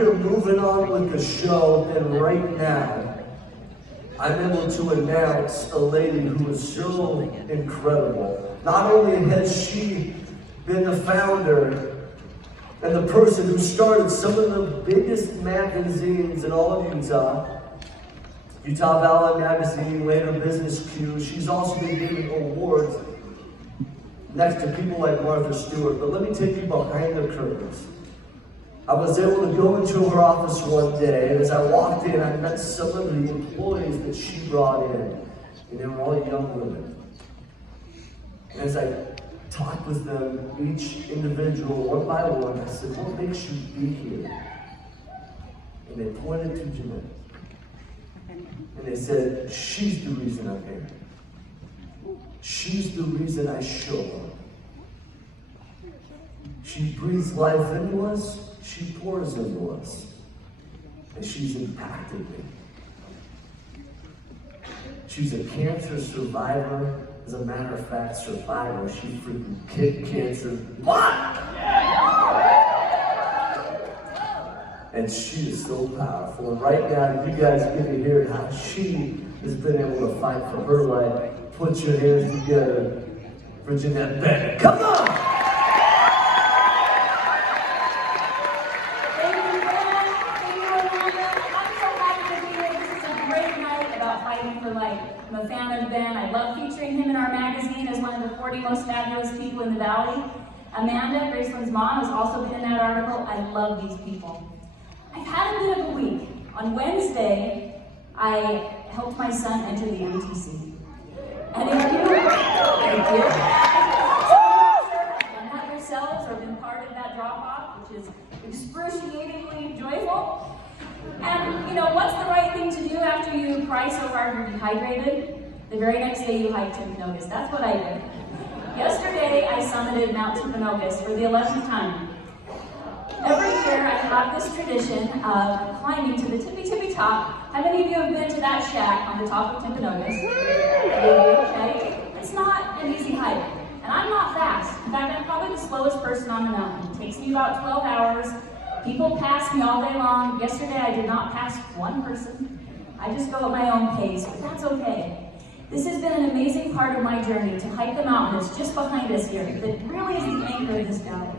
We're moving on with the show, and right now, I'm able to announce a lady who is so incredible. Not only has she been the founder and the person who started some of the biggest magazines in all of Utah Valley Magazine, later Business Q. She's also been giving awards next to people like Martha Stewart. But let me take you behind the curtains. I was able to go into her office one day, and as I walked in, I met some of the employees that she brought in, and they were all young women. And as I talked with them, each individual, one by one, I said, what makes you be here? And they pointed to Jeanette. And they said, she's the reason I'm here. She's the reason I show up. She breathes life into us, she pours into us, and she's impacted me. She's a cancer survivor. As a matter of fact, survivor. She freaking kicked cancer butt! And she is so powerful. And right now, you guys get to hear how she has been able to fight for her life. Put your hands together for Jeanette Bennett. Come on! Thank you, Bennett. Thank you, Amanda. I'm so happy to be here. This is a great night about fighting for life. I'm a fan of Ben. I love featuring him in our magazine as one of the 40 most fabulous people in the Valley. Amanda, Graceland's mom, has also been in that article. I love these people. I've had a bit of a week. On Wednesday, I helped my son enter the MTC. And if you, thank you. Done that yourselves or been part of that drop-off, which is excruciatingly joyful. And you know, what's the right thing to do after you cry so hard you're dehydrated? The very next day you hike Timpanogos. That's what I did. Yesterday I summited Mount Timpanogos for the 11th time. Every year I have this tradition of climbing to the tippy top. How many of you have been to that shack on the top of Timpanogos? Okay. It's not an easy hike. And I'm not fast. In fact, I'm probably the slowest person on the mountain. It takes me about 12 hours. People pass me all day long. Yesterday I did not pass one person. I just go at my own pace, but that's okay. This has been an amazing part of my journey to hike the mountain that's just behind us here, that really is the anchor of this valley.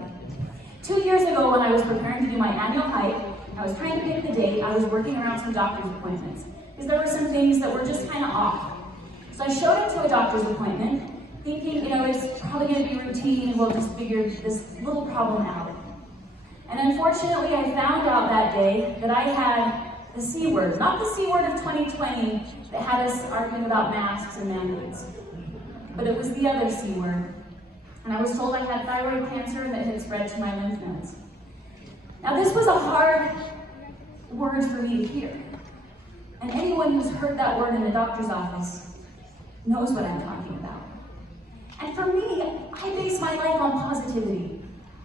2 years ago, when I was preparing to do my annual hike, I was trying to pick the date. I was working around some doctor's appointments because there were some things that were just kind of off. So I showed up to a doctor's appointment thinking, you know, it's probably going to be routine and we'll just figure this little problem out. And unfortunately, I found out that day that I had the C word, not the C word of 2020 that had us arguing about masks and mandates, but it was the other C word. And I was told I had thyroid cancer that had spread to my lymph nodes. Now this was a hard word for me to hear. And anyone who's heard that word in a doctor's office knows what I'm talking about. And for me, I base my life on positivity.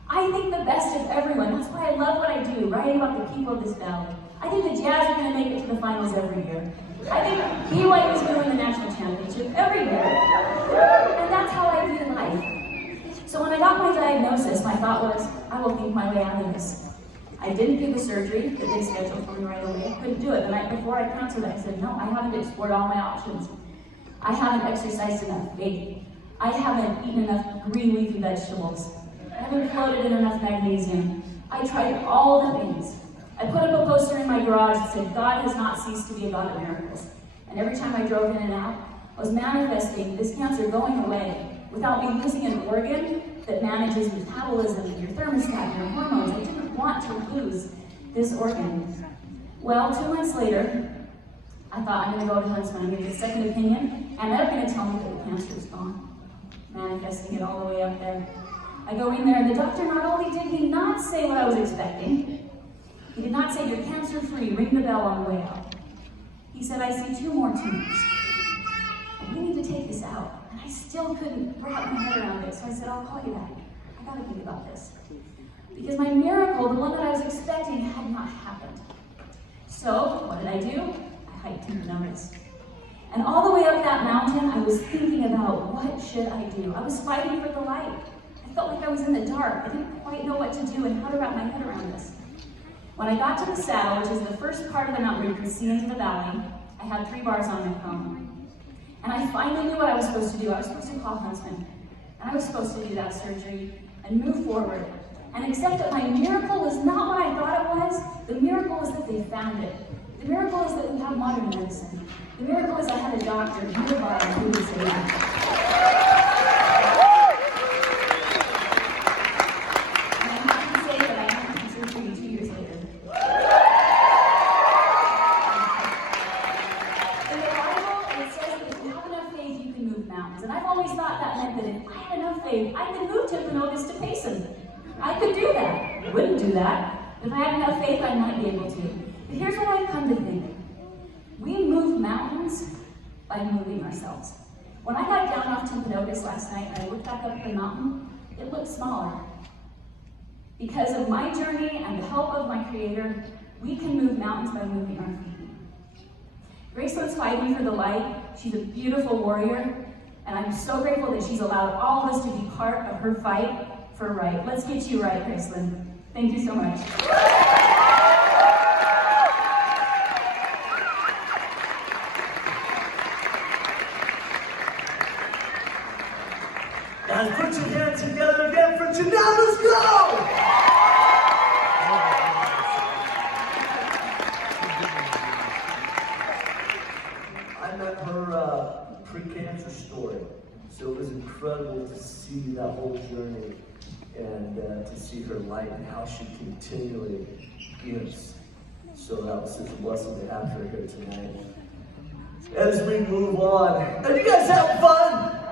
I think the best of everyone. That's why I love what I do, writing about the people of this valley. I think the Jazz are going to make it to the finals every year. I think BYU is going to win the national championship every year. And that's how I view life. So when I got my diagnosis, my thought was, I will think my way out of this. I didn't do the surgery that they scheduled for me right away. I couldn't do it. The night before I canceled it, I said, no, I haven't explored all my options. I haven't exercised enough faith. I haven't eaten enough green leafy vegetables. I haven't floated in enough magnesium. I tried all the things. I put up a poster in my garage that said, God has not ceased to be a God of miracles. And every time I drove in and out, I was manifesting this cancer going away without me losing an organ that manages metabolism, your thermostat, your hormones. I didn't want to lose this organ. Well, 2 months later, I thought I'm going to go to Huntsman, I'm going to get a second opinion, and they're going to tell me that the cancer is gone. Manifesting it all the way up there. I go in there, and the doctor not only did he not say what I was expecting, he did not say, you're cancer-free, ring the bell on the way out. He said, I see 2 more tumors. And we need to take this out. And I still couldn't wrap my head around it, so I said, I'll call you back. I gotta think about this. Because my miracle, the one that I was expecting, had not happened. So, what did I do? I hiked Timpanogos. And all the way up that mountain, I was thinking about, what should I do? I was fighting for the light. I felt like I was in the dark. I didn't quite know what to do and how to wrap my head around this. When I got to the saddle, which is the first part of the mountain where you can see into the valley, I had 3 bars on my phone. And I finally knew what I was supposed to do. I was supposed to call Huntsman. And I was supposed to do that surgery and move forward. And accept that my miracle was not what I thought it was. The miracle is that they found it. The miracle is that we have modern medicine. The miracle is I had a doctor nearby who would say that. I could move Timpanogos to Payson. I could do that. I wouldn't do that. If I had enough faith, I might be able to. But here's what I've come to think. We move mountains by moving ourselves. When I got down off Timpanogos last night and I looked back up the mountain, it looked smaller. Because of my journey and the help of my Creator, we can move mountains by moving our feet. Graceland's fighting for the light. She's a beautiful warrior. And I'm so grateful that she's allowed all of us to be part of her fight for right. Let's get you right, Graceland. Thank you so much. And put your hands together again for Jeanette. Let's go! I met her pre-cancer story. So it was incredible to see that whole journey and to see her light and how she continually gives. So that was such a blessing to have her here tonight. As we move on, and you guys have fun?